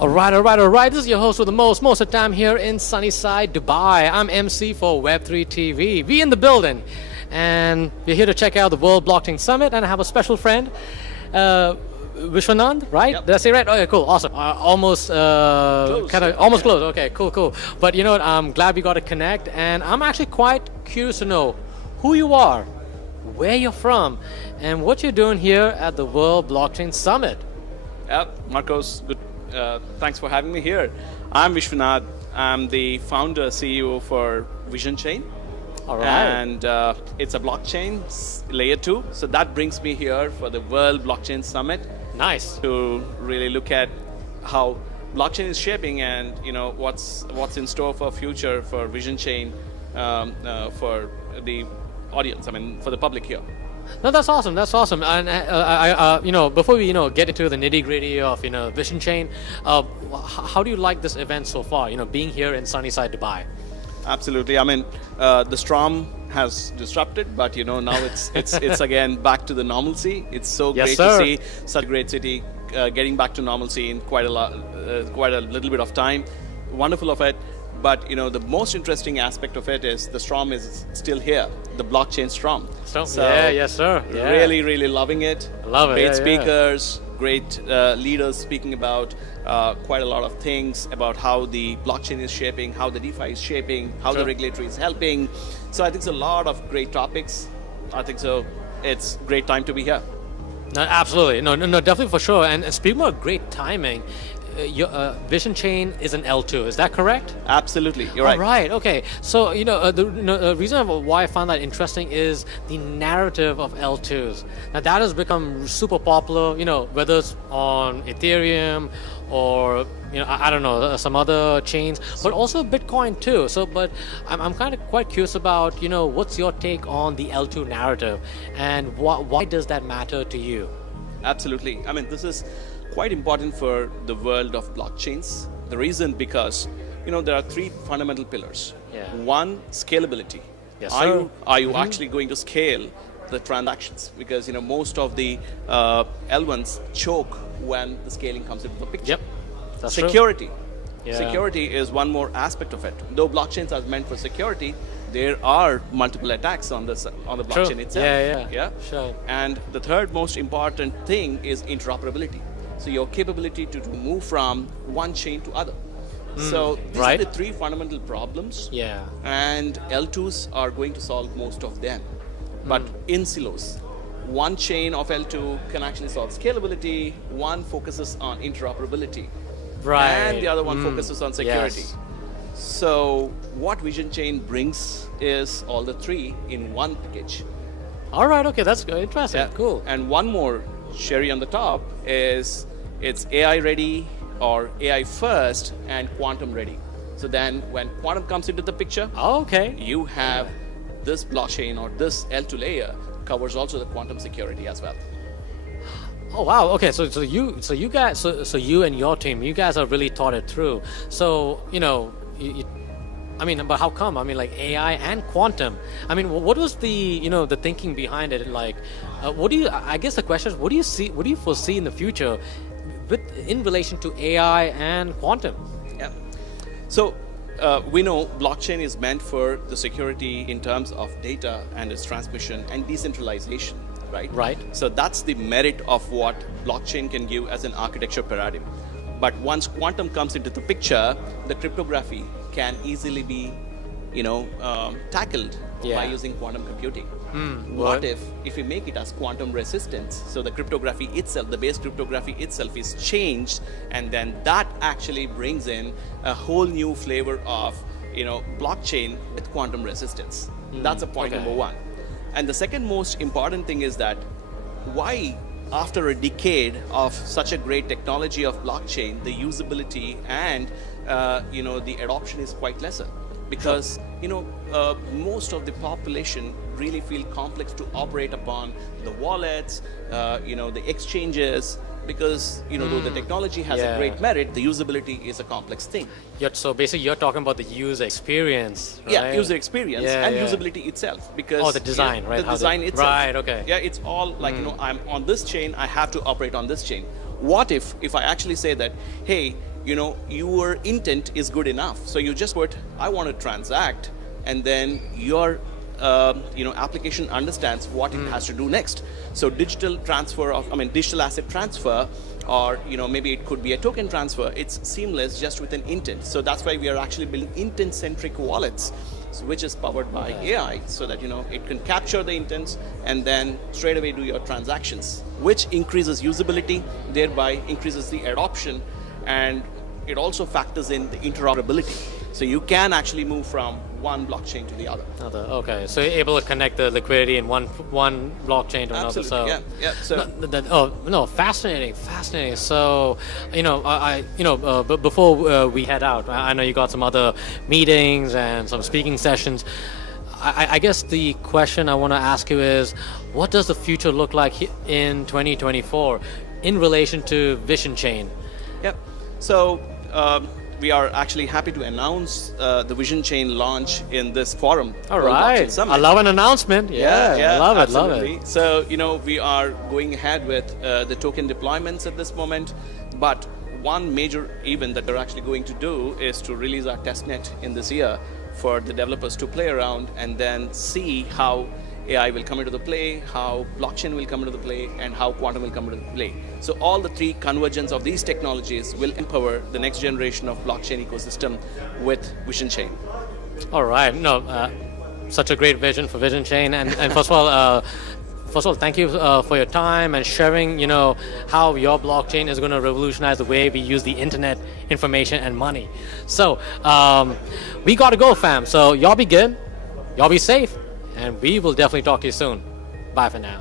All right. This is your host with the most of the time here in Sunnyside, Dubai. I'm MC for Web3 TV. We in the building. And we're here to check out the World Blockchain Summit. And I have a special friend, Viswanadh, right? Yep. Did I say right? Okay, cool, awesome. Almost Close. close. Okay, cool. But you know what? I'm glad we got to connect. And I'm actually quite curious to know who you are, where you're from, and what you're doing here at the World Blockchain Summit. Marcos, good. Thanks for having me here. I'm Viswanadh. I'm the founder, CEO for Visionchain. All right. And it's a blockchain layer 2. So that brings me here for the World Blockchain Summit. Nice. To really look at how blockchain is shaping and what's in store for future for Visionchain for the audience. I mean, for the public here. No, that's awesome. And before we get into the nitty gritty of Visionchain, how do you like this event so far? Being here in Sunnyside, Dubai. Absolutely. I mean, the storm has disrupted, but now it's again back to the normalcy. It's so Yes, great sir. to see such a great city getting back to normalcy in quite a little bit of time. Wonderful of it. But the most interesting aspect of it is the storm is still here, the blockchain storm. So yes, sir. Yeah. Really loving it. Love it. Great speakers, great leaders speaking about quite a lot of things about how the blockchain is shaping, how the DeFi is shaping, how the regulatory is helping. So I think it's a lot of great topics. I think so. It's great time to be here. No, absolutely. No, definitely for sure. And speaking of great timing, your Visionchain is an L2. Is that correct? Absolutely, you're right. All right. Okay. So the reason why I found that interesting is the narrative of L2s. Now that has become super popular. Whether it's on Ethereum or I don't know, some other chains, but also Bitcoin too. So, but I'm kind of quite curious about what's your take on the L2 narrative, and why does that matter to you? Absolutely. I mean, this is quite important for the world of blockchains. The reason because there are 3 fundamental pillars. Yeah. One, scalability. Yes, are sir. you actually going to scale the transactions? Because most of the L1s choke when the scaling comes into the picture. Yep. That's true. Security. Yeah. Security is one more aspect of it. Though blockchains are meant for security, there are multiple attacks on the blockchain True. itself. Yeah. Sure. And the third most important thing is interoperability. So your capability to move from one chain to other. So these are the 3 fundamental problems. Yeah. And L2s are going to solve most of them. But in silos. One chain of L2 can actually solve scalability. One focuses on interoperability. Right. And the other one focuses on security. Yes. So what Visionchain brings is all the 3 in one package. All right. Okay. That's good. Interesting. Cool. And one more cherry on the top is it's AI ready or AI first and quantum ready. So then when quantum comes into the picture, Okay. you have this blockchain or this L2 layer covers also the quantum security as well. Oh wow. Okay. So you guys, you and your team, you guys have really thought it through. So I mean, but how come? I mean, like AI and quantum. I mean, what was the the thinking behind it? Like, what do you? I guess the question is, what do you see? What do you foresee in the future, in relation to AI and quantum? Yeah. So we know blockchain is meant for the security in terms of data and its transmission and decentralization, right? Right. So that's the merit of what blockchain can give as an architecture paradigm. But once quantum comes into the picture, the cryptography can easily be, tackled by using quantum computing. What if we make it as quantum resistance? So the cryptography itself, the base cryptography itself is changed, and then that actually brings in a whole new flavor of, blockchain with quantum resistance. That's a point number 1. And the second most important thing is that why after a decade of such a great technology of blockchain, the usability and the adoption is quite lesser, because most of the population really feel complex to operate upon the wallets, the exchanges, because though the technology has a great merit, the usability is a complex thing. So basically, you're talking about the user experience, right? Yeah, user experience and usability itself, because the design, right? The design itself. Right. Okay. Yeah, it's all like I'm on this chain, I have to operate on this chain. What if I actually say that, hey, your intent is good enough. So you just put, I want to transact, and then your application understands what it has to do next. So digital asset transfer, or maybe it could be a token transfer. It's seamless just with an intent. So that's why we are actually building intent-centric wallets, which is powered by AI, so that it can capture the intents and then straight away do your transactions, which increases usability, thereby increases the adoption, and it also factors in the interoperability. So you can actually move from one blockchain to the other. Okay, so you're able to connect the liquidity in one blockchain to another. Absolutely, So yeah. So fascinating. So before we head out, I know you got some other meetings and some speaking sessions. I guess the question I want to ask you is, what does the future look like in 2024 in relation to Visionchain? Yep. So we are actually happy to announce the Visionchain launch in this forum. All right. I love an announcement. Yeah, I love it. So, we are going ahead with the token deployments at this moment, but one major event that we're actually going to do is to release our testnet in this year for the developers to play around and then see how AI will come into the play, how blockchain will come into the play, and how quantum will come into the play. So all the three convergence of these technologies will empower the next generation of blockchain ecosystem with Visionchain. All right. Such a great vision for Visionchain. And first of all, thank you for your time and sharing, how your blockchain is going to revolutionize the way we use the internet, information, and money. So we got to go, fam. So y'all be good. Y'all be safe. And we will definitely talk to you soon. Bye for now.